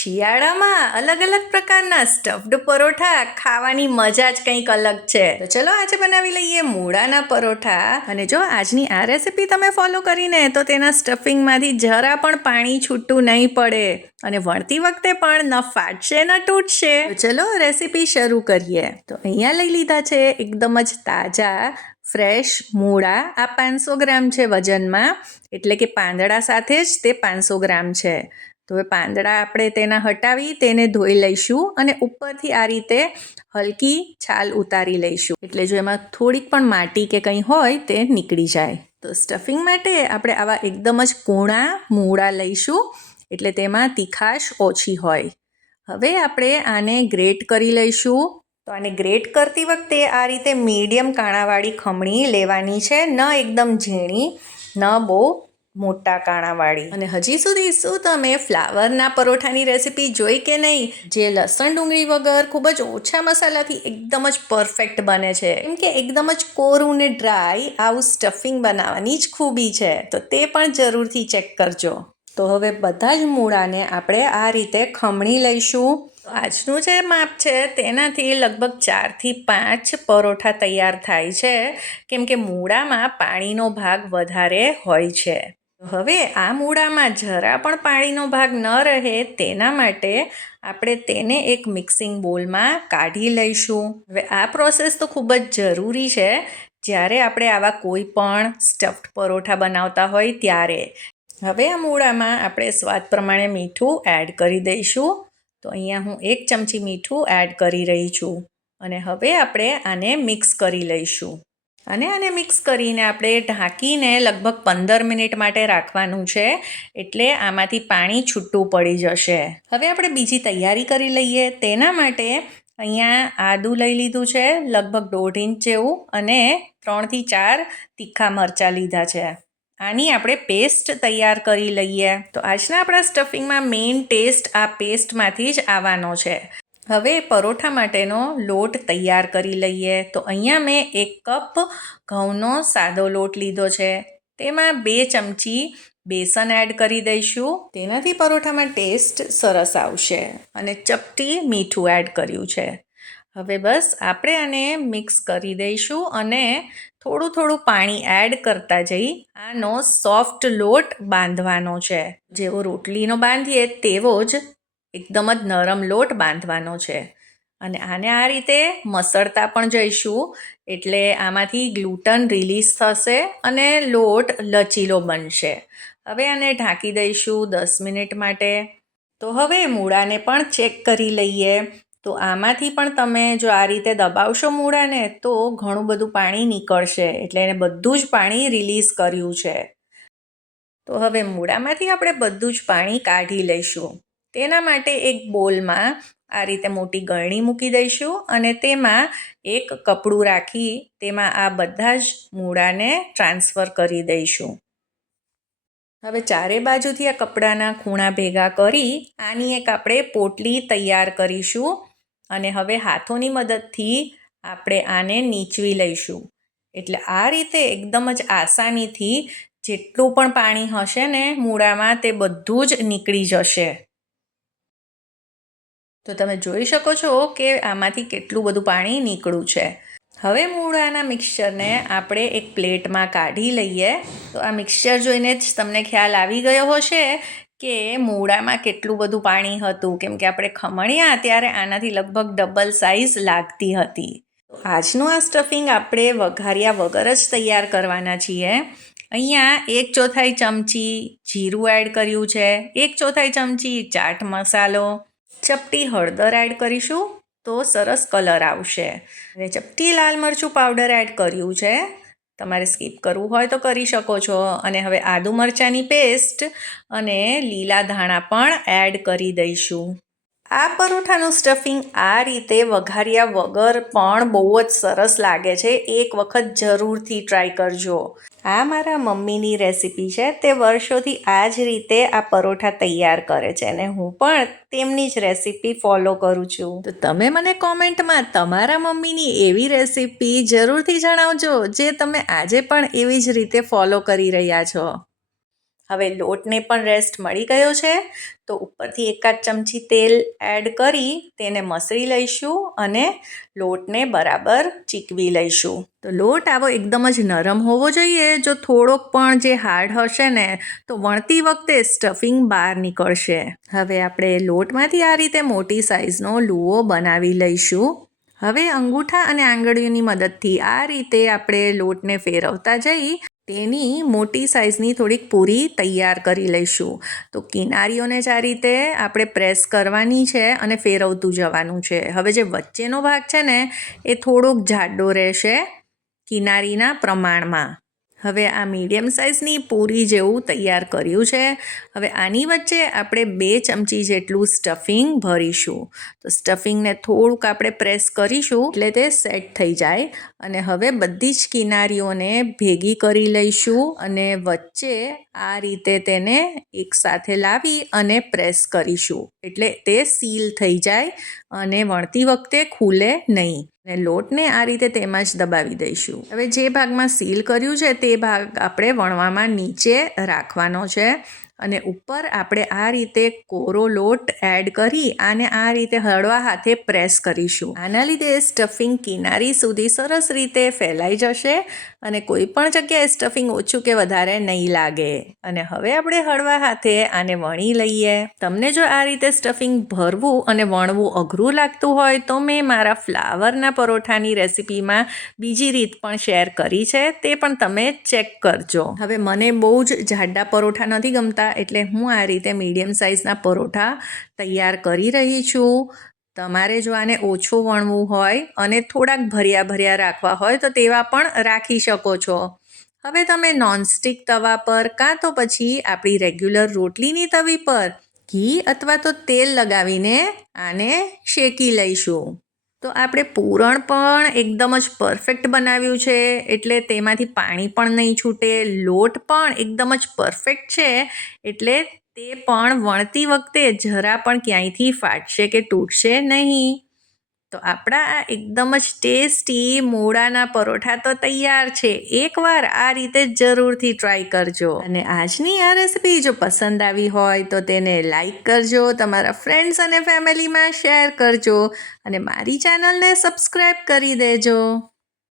શિયાળામાં અલગ અલગ પ્રકારના સ્ટફ્ડ પરોઠા ખાવાની મજા જ કંઈક અલગ છે. તો ચલો આજે બનાવી લઈએ મૂળાના પરોઠા. અને જો આજની આ રેસીપી તમે ફોલો કરીને તો તેના સ્ટફિંગમાંથી જરા પણ પાણી છૂટું નહીં પડે અને વણતી વખતે પણ ન ફાટશે ન તૂટશે. તો ચલો રેસીપી શરૂ કરીએ. તો અહીંયા લઈ લીધા છે એકદમ જ તાજા ફ્રેશ મૂળા. આ 500 ગ્રામ છે વજનમાં, એટલે કે પાંદડા સાથે જ તે 500 ગ્રામ છે. તો હવે પાંદડા આપણે તેના હટાવી તેને ધોઈ લઈશું અને ઉપરથી આ રીતે હલકી છાલ ઉતારી લઈશું, એટલે જો એમાં થોડીક પણ માટી કે કંઈ હોય તે નીકળી જાય. તો સ્ટફિંગ માટે આપણે આવા એકદમ જ કૂણા મૂળા લઈશું, એટલે તેમાં તીખાશ ઓછી હોય. હવે આપણે આને ગ્રેટ કરી લઈશું. તો આને ગ્રેટ કરતી વખતે આ રીતે મીડિયમ કાણાવાળી ખમણી લેવાની છે, ન એકદમ ઝીણી ન બહુ મોટા કાણાવાળી. અને હજી સુધી શું તમે ફ્લાવરના પરોઠાની રેસીપી જોઈ કે નહીં, જે લસણ ડુંગળી વગર ખૂબ જ ઓછા મસાલાથી એકદમ જ પરફેક્ટ બને છે? કેમ કે એકદમ જ કોરું ને ડ્રાય આવું સ્ટફિંગ બનાવવાની જ ખૂબી છે. તો તે પણ જરૂરથી ચેક કરજો. તો હવે બધા જ મૂળાને આપણે આ રીતે ખમણી લઈશું. આજનું જે માપ છે તેનાથી લગભગ 4 થી 5 પરોઠા તૈયાર થાય છે, કેમ કે મૂળામાં પાણીનો ભાગ વધારે હોય છે. હવે આ મૂળામાં જરા પણ પાણીનો ભાગ ન રહે તેના માટે આપણે તેને એક મિક્સિંગ બોલમાં કાઢી લઈશું. હવે આ પ્રોસેસ તો ખૂબ જ જરૂરી છે જ્યારે આપણે આવા કોઈ પણ સ્ટફ્ડ પરોઠા બનાવતા હોય ત્યારે. હવે આ મૂળામાં આપણે સ્વાદ પ્રમાણે મીઠું એડ કરી દઈશું. તો અહીંયા હું 1 ચમચી મીઠું એડ કરી રહી છું. અને હવે આપણે આને મિક્સ કરી લઈશું. આને મિક્સ કરીને આપણે ઢાંકીને લગભગ 15 મિનિટ માટે રાખવાનું છે, એટલે આમાંથી પાણી છૂટું પડી જશે. હવે આપણે બીજી તૈયારી કરી લઈએ. તેના માટે અહીંયા આદું લઈ લીધું છે, લગભગ 1.5 ઇંચ જેવું, અને 3 થી 4 તીખા મરચાં લીધા છે. આની આપણે પેસ્ટ તૈયાર કરી લઈએ. તો આજના આપણા સ્ટફિંગમાં મેઇન ટેસ્ટ આ પેસ્ટમાંથી જ આવવાનો છે. હવે પરોઠા માટેનો લોટ તૈયાર કરી લઈએ. તો અહીંયા મેં 1 કપ ઘઉંનો સાદો લોટ લીધો છે. તેમાં 2 ચમચી બેસન એડ કરી દઈશું. તેનાથી પરોઠામાં ટેસ્ટ સરસ આવશે. અને ચપટી મીઠું એડ કર્યું છે. હવે બસ આપણે આને મિક્સ કરી દઈશું અને થોડું પાણી એડ કરતા જઈ આનો સોફ્ટ લોટ બાંધવાનો છે. જેવો રોટલીનો બાંધીએ તેવો જ એકદમ જ નરમ લોટ બાંધવાનો છે. અને આને આ રીતે મસળતા પણ જઈશું, એટલે આમાંથી ગ્લુટન રિલીઝ થશે અને લોટ લચીલો બનશે. હવે આને ઢાંકી દઈશું 10 મિનિટ માટે. તો હવે મૂળાને પણ ચેક કરી લઈએ. તો આમાંથી પણ તમે જો આ રીતે દબાવશો મૂળાને તો ઘણું બધું પાણી નીકળશે, એટલે એને બધું જ પાણી રિલીઝ કર્યું છે. તો હવે મૂળામાંથી આપણે બધું જ પાણી કાઢી લઈશું. તેના માટે એક બોલમાં આ રીતે મોટી ગળણી મૂકી દઈશું અને તેમાં એક કપડું રાખી તેમાં આ બધા જ મૂળાને ટ્રાન્સફર કરી દઈશું. હવે ચારે બાજુથી આ કપડાના ખૂણા ભેગા કરી આની એક આપણે પોટલી તૈયાર કરીશું. અને હવે હાથોની મદદથી આપણે આને નીચવી લઈશું. એટલે આ રીતે એકદમ જ આસાનીથી જેટલું પણ પાણી હશે ને મૂળામાં તે બધું જ નીકળી જશે. તો તમે જોઈ શકો છો કે આમાંથી કેટલું બધું પાણી નીકળ્યું છે. હવે મૂળાના મિક્સચરને આપણે એક પ્લેટમાં કાઢી લઈએ. તો આ મિક્સચર જોઈને જ તમને ખ્યાલ આવી ગયો હશે કે મૂળામાં કેટલું બધું પાણી હતું, કેમ કે આપણે ખમણ્યા ત્યારે આનાથી લગભગ ડબલ સાઇઝ લાગતી હતી. આજનું આ સ્ટફિંગ આપણે વઘાર્યા વગર જ તૈયાર કરવાના છીએ. અહીંયા 1/4 ચમચી જીરું એડ કર્યું છે, 1/4 ચમચી ચાટ મસાલો, ચપટી હળદર એડ કરીશું તો સરસ કલર આવશે. અને ચપટી લાલ મરચું પાવડર એડ કર્યું છે. તમારે સ્કીપ કરવું હોય તો કરી શકો છો. અને હવે આદુ મરચાંની પેસ્ટ અને લીલા ધાણા પણ એડ કરી દઈશું. આ પરોઠાનું સ્ટફિંગ આ રીતે વઘાર્યા વગર પણ બહુ જ સરસ લાગે છે. એક વખત જરૂરથી ટ્રાય કરજો. આ મારા મમ્મીની રેસીપી છે. તે વર્ષોથી આ જ રીતે આ પરોઠા તૈયાર કરે છે અને હું પણ તેમની જ રેસીપી ફોલો કરું છું. તો તમે મને કોમેન્ટમાં તમારા મમ્મીની એવી રેસીપી જરૂરથી જણાવજો જે તમે આજે પણ એવી જ રીતે ફોલો કરી રહ્યા છો. હવે લોટને પણ રેસ્ટ મળી ગયો છે તો ઉપરથી એકાદ ચમચી તેલ એડ કરી તેને મસળી લઈશું અને લોટને બરાબર ચીકવી લઈશું. તો લોટ આવો એકદમ જ નરમ હોવો જોઈએ. જો થોડોક પણ જે હાર્ડ હશે ને તો વણતી વખતે સ્ટફિંગ બહાર નીકળશે. હવે આપણે લોટમાંથી આ રીતે મોટી સાઇઝનો લુઓ બનાવી લઈશું. હવે અંગૂઠા અને આંગળીઓની મદદથી આ રીતે આપણે લોટને ફેરવતા જઈ તેની મોટી સાઇઝની થોડીક પૂરી તૈયાર કરી લઈશું. તો કિનારીઓને જ આ રીતે આપણે પ્રેસ કરવાની છે અને ફેરવતું જવાનું છે. હવે જે વચ્ચેનો ભાગ છે ને એ થોડોક જાડો રહેશે કિનારીના પ્રમાણમાં. હવે આ મીડિયમ સાઇઝની પૂરી જેવું તૈયાર કર્યું છે. હવે આની વચ્ચે આપણે 2 ચમચી જેટલું સ્ટફિંગ ભરીશું. તો સ્ટફિંગને થોડુંક આપણે પ્રેસ કરીશું એટલે તે સેટ થઈ જાય. અને હવે બધી જ કિનારીઓને ભેગી કરી લઈશું અને વચ્ચે આ રીતે તેને એકસાથે લાવી અને પ્રેસ કરીશું એટલે તે સીલ થઈ જાય અને વણતી વખતે ખુલે નહીં. અને લોટને આ રીતે તેમાં જ દબાવી દઈશું. હવે જે ભાગમાં સીલ કર્યું છે તે ભાગ આપણે વણવામાં નીચે રાખવાનો છે અને ઉપર આપણે આ રીતે કોરો લોટ એડ કરી આને આ રીતે હળવા હાથે પ્રેસ કરીશું. આના લીધે સ્ટફિંગ કિનારી સુધી સરસ રીતે ફેલાઈ જશે અને કોઈ પણ જગ્યાએ સ્ટફિંગ ઓછું કે વધારે નહીં લાગે. અને હવે આપણે હળવા હાથે આને વણી લઈએ. તમને જો આ રીતે સ્ટફિંગ ભરવું અને વણવું અઘરું લાગતું હોય તો મેં મારા ફ્લાવરના પરોઠાની રેસિપીમાં બીજી રીત પણ શેર કરી છે, તે પણ તમે ચેક કરજો. હવે મને બહુ જ જાડા પરોઠા નથી ગમતા એટલે હું આ રીતે મીડિયમ સાઇઝના પરોઠા તૈયાર કરી રહી છું. તમારે જો આને ઓછું વણવું હોય અને થોડાક ભર્યા રાખવા હોય તો તેવા પણ રાખી શકો છો. હવે તમે નોનસ્ટિક તવા પર કાં તો પછી આપણી રેગ્યુલર રોટલીની તવી પર ઘી અથવા તો તેલ લગાવીને આને શેકી લઈશું. તો આપણે પૂરણ પણ એકદમ જ પરફેક્ટ બનાવ્યું છે એટલે તેમાંથી પાણી પણ નહીં છૂટે. લોટ પણ એકદમ જ પરફેક્ટ છે એટલે તે પણ વણતી વખતે જરા પણ ક્યાંયથી ફાટશે કે તૂટશે નહીં. તો આપણા આ એકદમ જ ટેસ્ટી મૂળાના પરોઠા તો તૈયાર છે. એકવાર આ રીતે જરૂરથી ટ્રાય કરજો. અને આજની આ રેસિપી જો પસંદ આવી હોય તો તેને લાઈક કરજો, તમારા ફ્રેન્ડ્સ અને ફેમિલીમાં શેર કરજો અને મારી ચેનલને સબસ્ક્રાઈબ કરી દેજો.